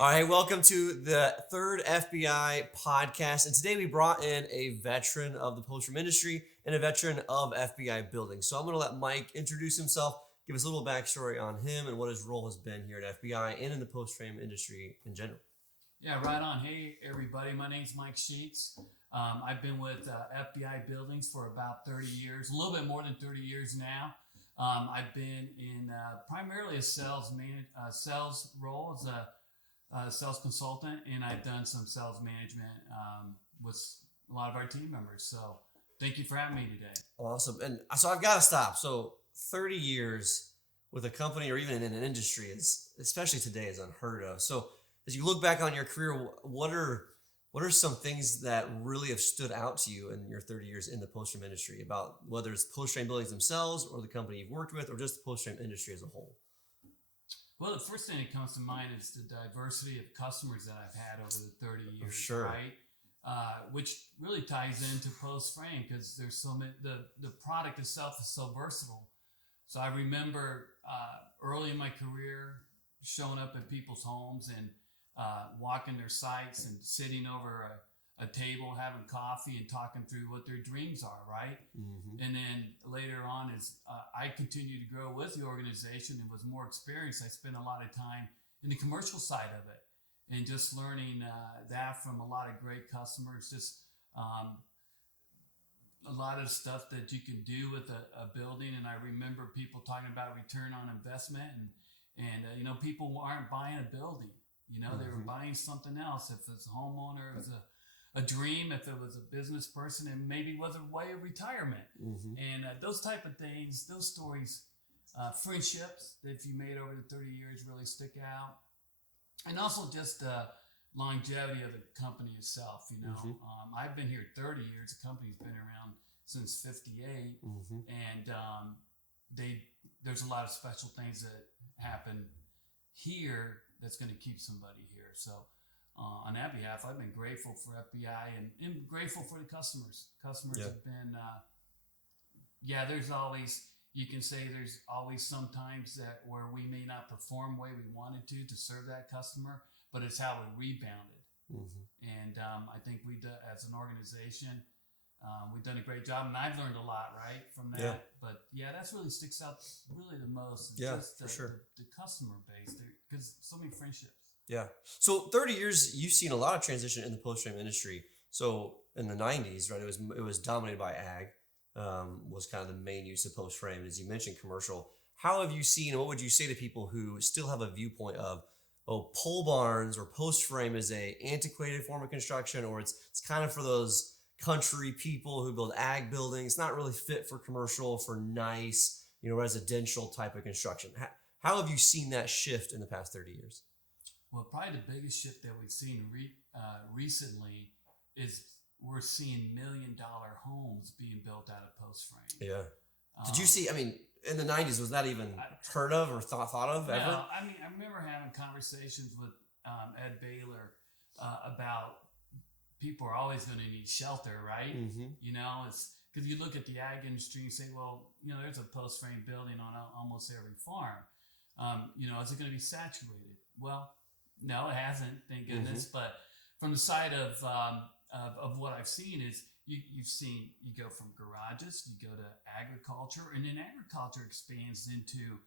All right, welcome to the third FBI podcast. And today we brought in a veteran of the post frame industry and a veteran of FBI building. So I'm going to let Mike introduce himself, give us a little backstory on him and what his role has been here at FBI and in the post frame industry in general. Yeah, right on. Hey, everybody. My name's Mike Sheetz. I've been with FBI buildings for about 30 years, a little bit more than 30 years now. I've been in primarily a sales role as a sales consultant, and I've done some sales management with a lot of our team members. So thank you for having me today. Awesome. And so I've got to stop. So 30 years with a company or even in an industry is, especially today, is unheard of. So as you look back on your career, what are some things that really have stood out to you in your 30 years in the post frame industry about whether it's post frame buildings themselves or the company you've worked with or just the post frame industry as a whole? Well, the first thing that comes to mind is the diversity of customers that I've had over the 30 years, sure. right? Which really ties into post frame because there's so many. The product itself is so versatile. So I remember early in my career showing up at people's homes and walking their sites and sitting over a table, having coffee and talking through what their dreams are, right? Mm-hmm. And then later on, as I continued to grow with the organization and was more experienced, I spent a lot of time in the commercial side of it and just learning that from a lot of great customers, just a lot of stuff that you can do with a building. And I remember people talking about return on investment and people aren't buying a building. They were buying something else. If it's a homeowner, it was a dream. If it was a business person, and maybe was a way of retirement. Mm-hmm. And those type of things, those stories, friendships that you made over the 30 years really stick out. And also just the longevity of the company itself. Mm-hmm. I've been here 30 years. The company's been around since 58. Mm-hmm. And there's a lot of special things that happen here that's going to keep somebody here. So on that behalf, I've been grateful for FBI and grateful for the customers. Customers have been, there's always, you can say there's always sometimes that where we may not perform the way we wanted to serve that customer, but it's how we rebounded. Mm-hmm. And I think as an organization, we've done a great job, and I've learned a lot, right, from that. Yeah. But that's really sticks out really the most. For sure. The customer base, because so many friendships. Yeah. So 30 years, you've seen a lot of transition in the post frame industry. So in the 90s, right, it was dominated by ag, was kind of the main use of post frame. As you mentioned, commercial. How have you seen, and what would you say to people who still have a viewpoint of, pole barns or post frame is a antiquated form of construction, or it's kind of for those country people who build ag buildings, not really fit for commercial, for nice, residential type of construction. How have you seen that shift in the past 30 years? Well, probably the biggest shift that we've seen recently is we're seeing $1 million homes being built out of post frame. Yeah. Did you see, in the 90s, was that even heard of or thought of ever? No, I remember having conversations with Ed Baylor about people are always going to need shelter, right? Mm-hmm. It's because you look at the ag industry and say, well, there's a post frame building on almost every farm. Is it going to be saturated? Well, no, it hasn't, thank goodness. Mm-hmm. But from the side of what I've seen is you go from garages, you go to agriculture, and then agriculture expands into,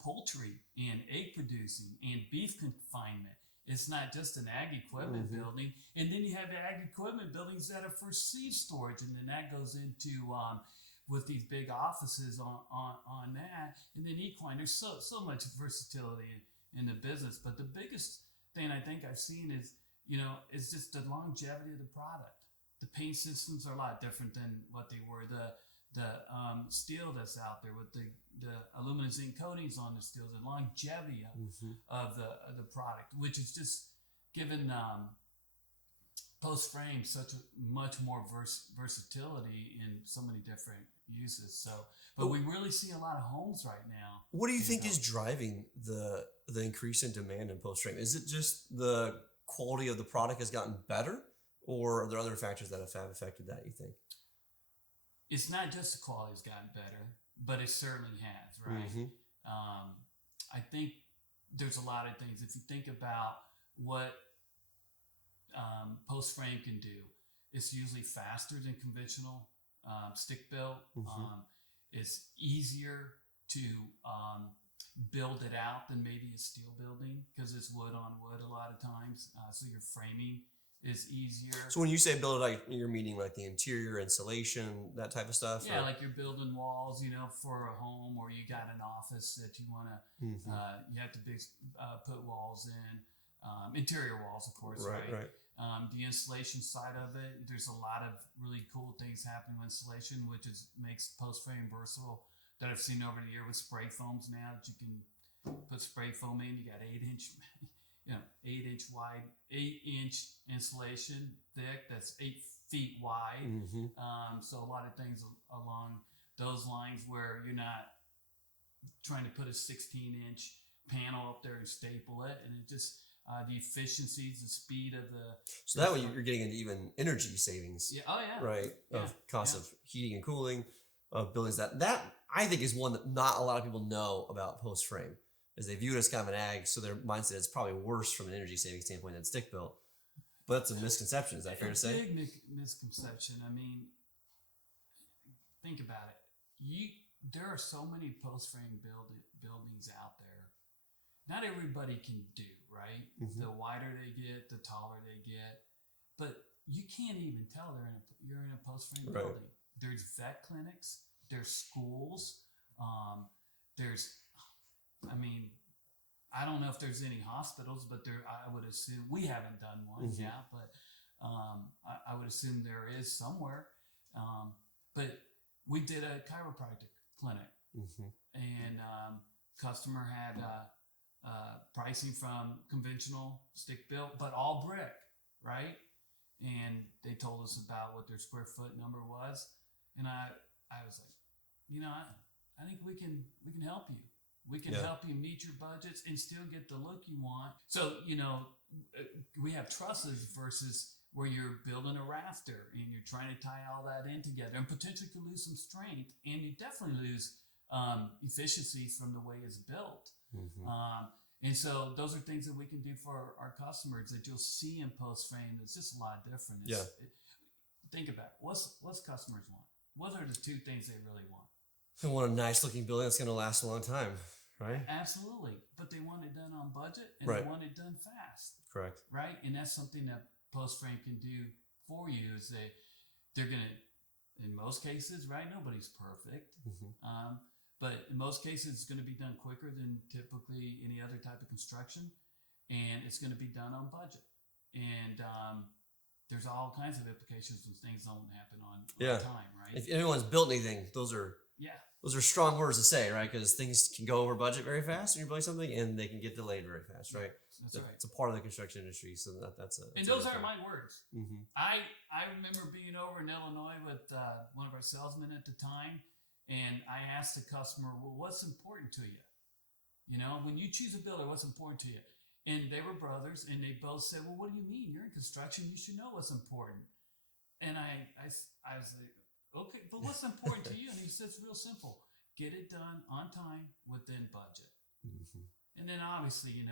poultry and egg producing and beef confinement. It's not just an ag equipment Mm-hmm. building. And then you have the ag equipment buildings that are for seed storage. And then that goes into, with these big offices on that. And then equine, there's so much versatility in the business. But the biggest thing I think I've seen is just the longevity of the product. The paint systems are a lot different than what they were. The steel that's out there with the aluminum zinc coatings on the steel, the longevity of the product, which is just given post frame such a much more versatility in so many different uses. So, but we really see a lot of homes right now. What do you think is driving the increase in demand in post frame? Is it just the quality of the product has gotten better, or are there other factors that have affected that, you think? It's not just the quality has gotten better, but it certainly has, right? Mm-hmm. I think there's a lot of things. If you think about what post frame can do. It's usually faster than conventional stick built. It's easier to build it out than maybe a steel building because it's wood on wood a lot of times. So your framing is easier. So when you say build it out, you're meaning like the interior insulation, that type of stuff? Yeah, like you're building walls, for a home, or you got an office that you want to, you have to put walls in, interior walls, of course, right? The insulation side of it, there's a lot of really cool things happening with insulation, which makes post frame versatile. That I've seen over the year with spray foams now that you can put spray foam in. You got 8-inch insulation thick. That's 8 feet wide. So a lot of things along those lines where you're not trying to put a 16-inch panel up there and staple it, and it just the efficiencies, the speed of the. So that way you're getting into even energy savings. Yeah. Oh yeah. Right. Of cost of heating and cooling of buildings. That I think is one that not a lot of people know about post frame, is they view it as kind of an ag, so their mindset is probably worse from an energy saving standpoint than stick built. But that's a misconception. Is that fair to say? Big misconception. I mean, think about it. There are so many post frame buildings out there. Not everybody can do, right? The wider they get, the taller they get, but you can't even tell you're in a post frame building. There's vet clinics. There's schools. I don't know if there's any hospitals, but I would assume we haven't done one yet, but I would assume there is somewhere. But we did a chiropractic clinic, and customer had pricing from conventional stick built, but all brick, right? And they told us about what their square foot number was, and I was like, I think we can help you. We can help you meet your budgets and still get the look you want. So, we have trusses versus where you're building a rafter and you're trying to tie all that in together and potentially could lose some strength, and you definitely lose efficiencies from the way it's built. And so those are things that we can do for our customers that you'll see in post frame. It's just a lot different. Think about it. What's customers want? What are the two things they really want? They want a nice looking building that's going to last a long time, right? Absolutely. But they want it done on budget, and they want it done fast. Correct. Right? And that's something that post frame can do for you, is they're going to, in most cases, right? Nobody's perfect. But in most cases, it's going to be done quicker than typically any other type of construction. And it's going to be done on budget. And there's all kinds of implications when things don't happen on time, right? If anyone's built anything, those are strong words to say, right? Because things can go over budget very fast when you're building something, and they can get delayed very fast, right? That's right. It's a part of the construction industry, so that's a. And those aren't my words. I remember being over in Illinois with one of our salesmen at the time, and I asked the customer, well, what's important to you? When you choose a builder, what's important to you? And they were brothers, and they both said, well, what do you mean? You're in construction. You should know what's important. And I was like, okay, but what's important to you? And he said, it's real simple. Get it done on time within budget. And then obviously,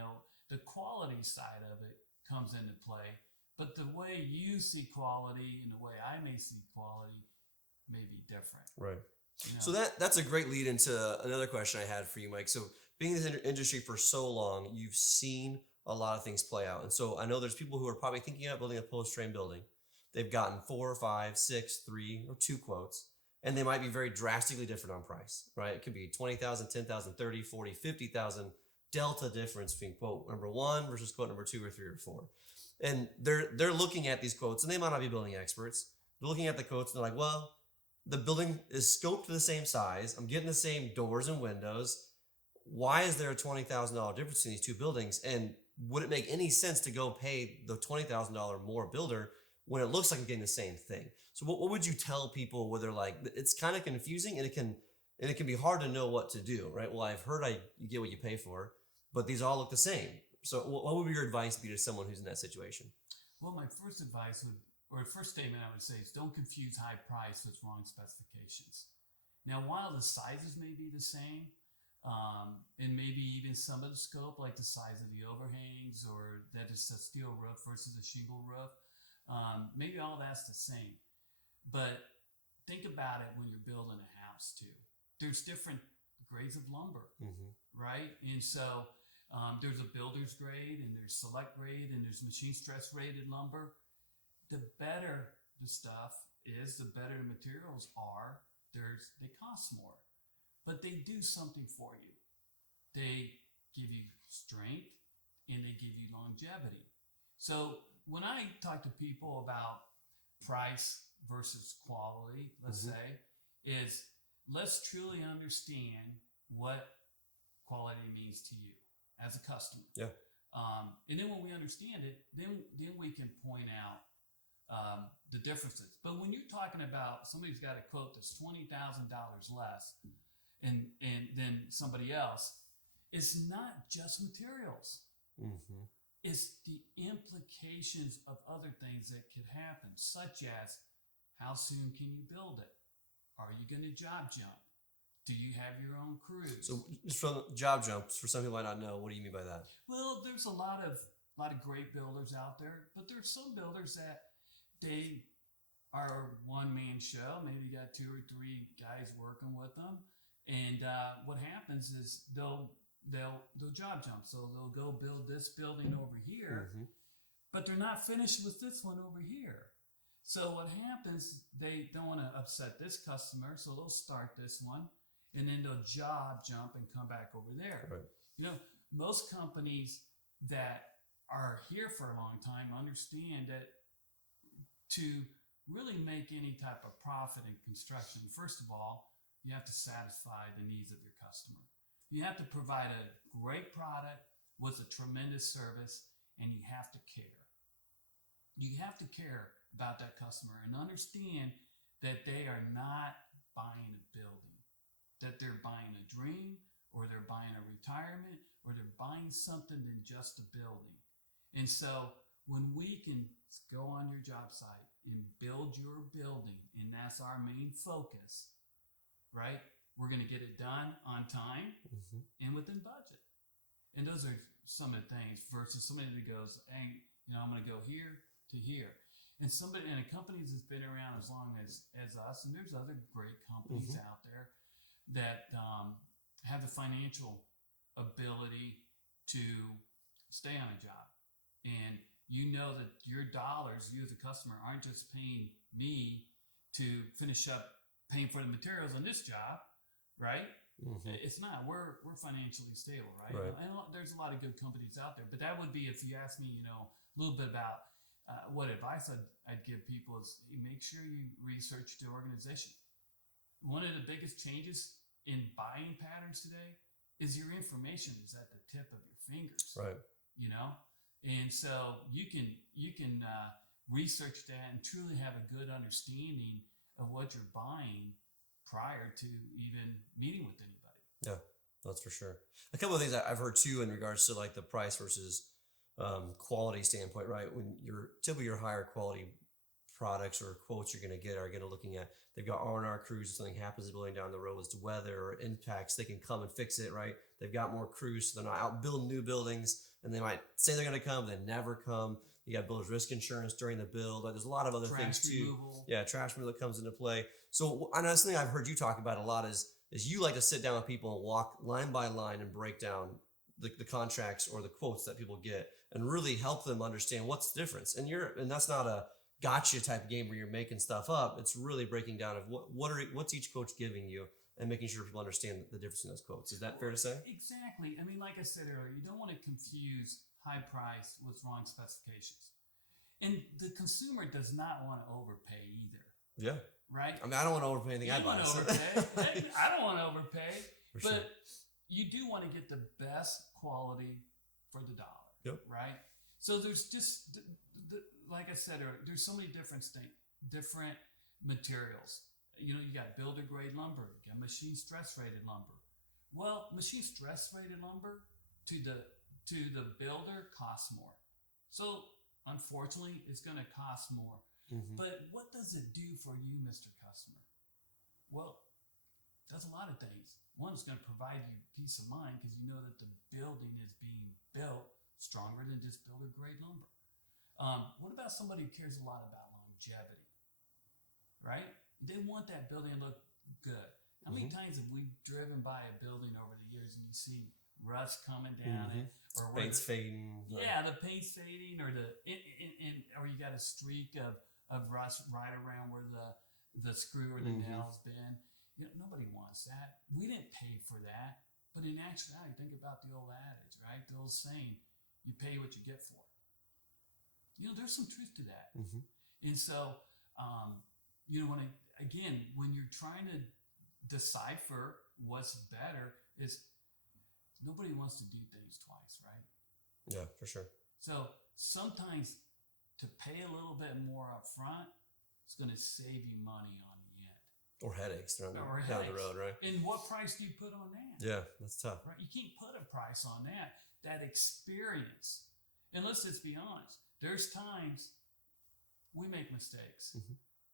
the quality side of it comes into play. But the way you see quality and the way I may see quality may be different. Right. So that's a great lead into another question I had for you, Mike. So being in this industry for so long, you've seen a lot of things play out. And so I know there's people who are probably thinking about building a post-frame building. They've gotten 4, 5, 6, 3, or 2 quotes, and they might be very drastically different on price, right? It could be 20,000, 10,000, 30, 40, 50,000 delta difference between quote number 1 versus quote number 2 or 3 or 4. And they're looking at these quotes, and they might not be building experts. They're looking at the quotes, and they're like, well, the building is scoped to the same size. I'm getting the same doors and windows. Why is there a $20,000 difference in these two buildings? And would it make any sense to go pay the $20,000 more builder when it looks like I'm getting the same thing? So what would you tell people where they're like, it's kind of confusing, and it can be hard to know what to do, right? Well, I've heard you get what you pay for, but these all look the same. So what would your advice be to someone who's in that situation? Well, my first advice first statement I would say is don't confuse high price with wrong specifications. Now, while the sizes may be the same, and maybe even some of the scope, like the size of the overhangs, or that it's a steel roof versus a shingle roof. Maybe all that's the same. But think about it when you're building a house too. There's different grades of lumber, right? And so there's a builder's grade, and there's select grade, and there's machine stress rated lumber. The better the stuff is, the better the materials are, they cost more. But they do something for you. They give you strength, and they give you longevity. So when I talk to people about price versus quality, let's say, is let's truly understand what quality means to you as a customer. Yeah. And then when we understand it, then we can point out the differences. But when you're talking about somebody's got a quote that's $20,000 less and than somebody else, it's not just materials. It's the implications of other things that could happen, such as how soon can you build it? Are you going to job jump? Do you have your own crews? So just from job jumps, for some people might not know, what do you mean by that? Well, there's a lot of great builders out there, but there's some builders that they are a one-man show. Maybe you got 2 or 3 guys working with them, and what happens is they'll job jump. So they'll go build this building over here, but they're not finished with this one over here. So what happens, they don't want to upset this customer, so they'll start this one, and then they'll job jump and come back over there. Right. You know, most companies that are here for a long time understand that to really make any type of profit in construction, first of all, you have to satisfy the needs of your customer. You have to provide a great product with a tremendous service, and you have to care. You have to care about that customer and understand that they are not buying a building, that they're buying a dream, or they're buying a retirement, or they're buying something than just a building. And so when we can go on your job site and build your building, and that's our main focus, right? We're going to get it done on time and within budget. And those are some of the things versus somebody that goes, hey, I'm going to go here to here. And a company that's been around as long as us, and there's other great companies out there that have the financial ability to stay on a job. And you know that your dollars, you as a customer, aren't just paying me to finish up paying for the materials on this job, right? It's not. We're financially stable, right? And there's a lot of good companies out there. But that would be, if you ask me, a little bit about what advice I'd give people is make sure you research the organization. One of the biggest changes in buying patterns today is your information is at the tip of your fingers. Right. And so you can research that and truly have a good understanding of what you're buying prior to even meeting with anybody. Yeah, that's for sure. A couple of things I've heard too in regards to like the price versus quality standpoint, right? When you're typically your higher quality products or quotes you're going to get are going to looking at, they've got R&R crews. If something happens building down the road, it's weather or impacts, they can come and fix it, right? They've got more crews, so they're not out building new buildings, and they might say they're going to come, they never come. You got builder's risk insurance during the build. Like, there's a lot of other things too. Removal. Yeah, trash removal that comes into play. So I know something I've heard you talk about a lot is you like to sit down with people and walk line by line and break down the contracts or the quotes that people get and really help them understand what's the difference. And that's not a gotcha type game where you're making stuff up. It's really breaking down of what's each coach giving you and making sure people understand the difference in those quotes. Is that fair to say? Exactly. I mean, like I said earlier, you don't want to confuse high price with wrong specifications. And the consumer does not want to overpay either. Yeah. Right? I mean, I don't want to overpay anything I buy. I don't want to overpay. For but sure. You do want to get the best quality for the dollar. Yep. Right? So there's just, like I said earlier, there's so many different materials. You got builder grade lumber, you got machine stress rated lumber. Well, machine stress rated lumber to the builder costs more. So unfortunately, it's going to cost more. But what does it do for you, Mr. Customer? Well, does a lot of things. one, it's going to provide you peace of mind because you know that the building is being built stronger than just builder grade lumber. What about somebody who cares a lot about longevity, right? They want that building to look good. How many times have we driven by a building over the years and you see rust coming down it, or paint's fading? Yeah, the paint's fading, or or you got a streak of rust right around where the screw or the nail's been. You know, nobody wants that. We didn't pay for that. But in actuality, think about the old adage, right? The old saying, you pay what you get for. You know, there's some truth to that. And so, you know, when you're trying to decipher what's better, is nobody wants to do things twice, right? Yeah, for sure. So sometimes to pay a little bit more up front, it's going to save you money on the end. Or headaches down the road, right? And what price do you put on that? Yeah, that's tough. Right? You can't put a price on that. That experience. And let's just be honest. There's times we make mistakes.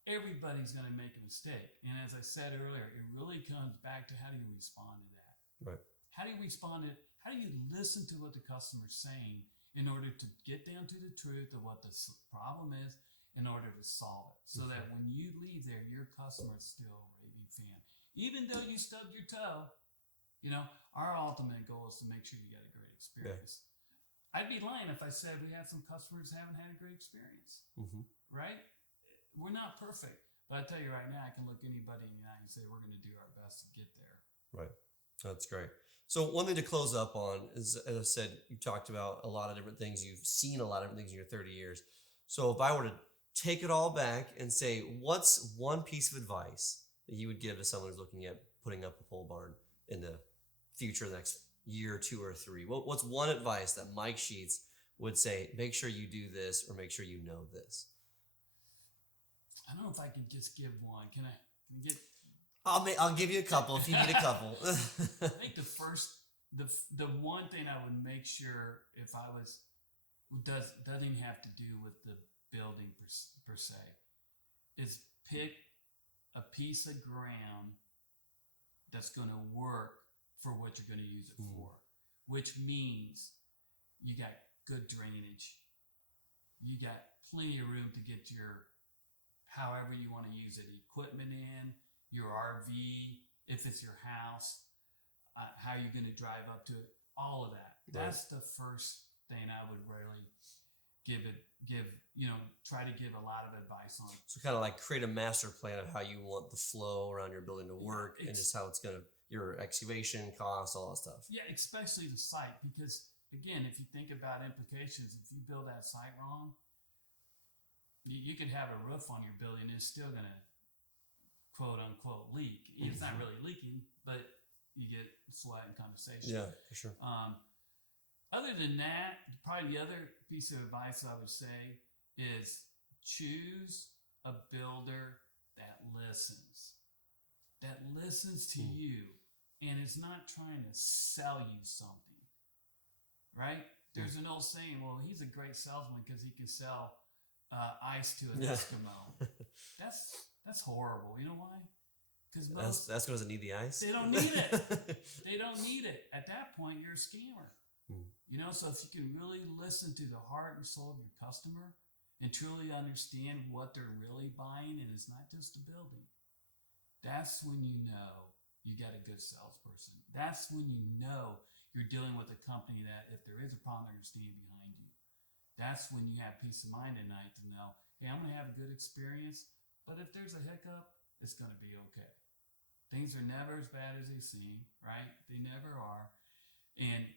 Everybody's going to make a mistake. And as I said earlier, it really comes back to how do you respond to that? Right. How do you respond to it? How do you listen to what the customer's saying in order to get down to the truth of what the problem is in order to solve it? So that when you leave there, your customer is still a raving fan. Even though you stubbed your toe, you know, our ultimate goal is to make sure you get a great experience. Yeah. I'd be lying if I said we have some customers who haven't had a great experience, right? We're not perfect, but I tell you right now, I can look anybody in the eye and say we're going to do our best to get there. Right. That's great. So one thing to close up on is, as I said, you talked about a lot of different things. You've seen a lot of different things in your 30 years. So if I were to take it all back and say, what's one piece of advice that you would give to someone who's looking at putting up a pole barn in the future, the next year, 2 or 3? What's one advice that Mike Sheetz would say, make sure you do this or make sure you know this? I don't know if I can just give one. Can I get... I'll give you a couple if you need a couple. I think the one thing I would make sure if I was, doesn't even have to do with the building per se, is pick a piece of ground that's going to work for what you're going to use it for, which means you got good drainage. You got plenty of room to get your, however you want to use it, equipment in, your RV, if it's your house, how you're going to drive up to it, all of that. Right. That's the first thing I would really try to give a lot of advice on. So kind of like create a master plan of how you want the flow around your building to work, and just how it's going to, your excavation costs, all that stuff. Yeah, especially the site, because again, if you think about implications, if you build that site wrong, you could have a roof on your building and it's still going to quote unquote leak. It's not really leaking, but you get sweat and condensation. Yeah, for sure. Other than that, probably the other piece of advice I would say is choose a builder that listens to you and is not trying to sell you something, right? There's an old saying, well, he's a great salesman because he can sell ice to an Eskimo. That's horrible. You know why? Because most Eskimo doesn't need the ice. They don't need it. They don't need it. At that point, you're a scammer. You know, so if you can really listen to the heart and soul of your customer and truly understand what they're really buying, and it's not just a building, that's when you know you got a good salesperson. That's when you know you're dealing with a company that if there is a problem, they're going to stand behind you. That's when you have peace of mind at night to know, hey, I'm going to have a good experience, but if there's a hiccup, it's going to be okay. Things are never as bad as they seem, right? They never are. And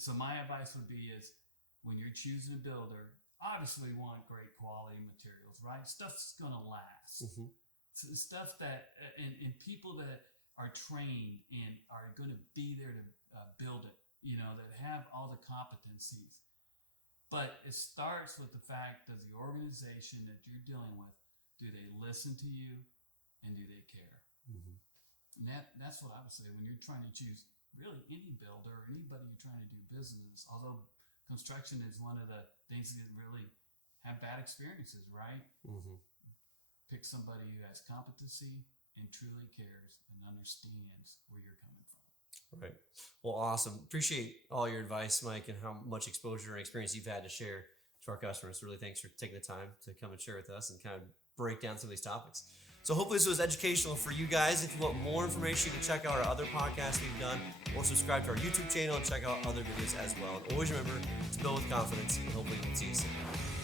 so my advice would be is when you're choosing a builder, obviously you want great quality materials, right? Stuff's going to last. So stuff that, and people that are trained and are going to be there to build it, you know, that have all the competencies. But it starts with the fact that the organization that you're dealing with, do they listen to you and do they care? And that's what I would say when you're trying to choose really any builder or anybody you're trying to do business, although construction is one of the things that really have bad experiences, right? Pick somebody who has competency, and truly cares and understands where you're coming from. Right. Well, awesome. Appreciate all your advice, Mike, and how much exposure and experience you've had to share to our customers. So really, thanks for taking the time to come and share with us and kind of break down some of these topics. So hopefully this was educational for you guys. If you want more information, you can check out our other podcasts we've done, or subscribe to our YouTube channel and check out other videos as well. And always remember to build with confidence, and hopefully we'll see you soon.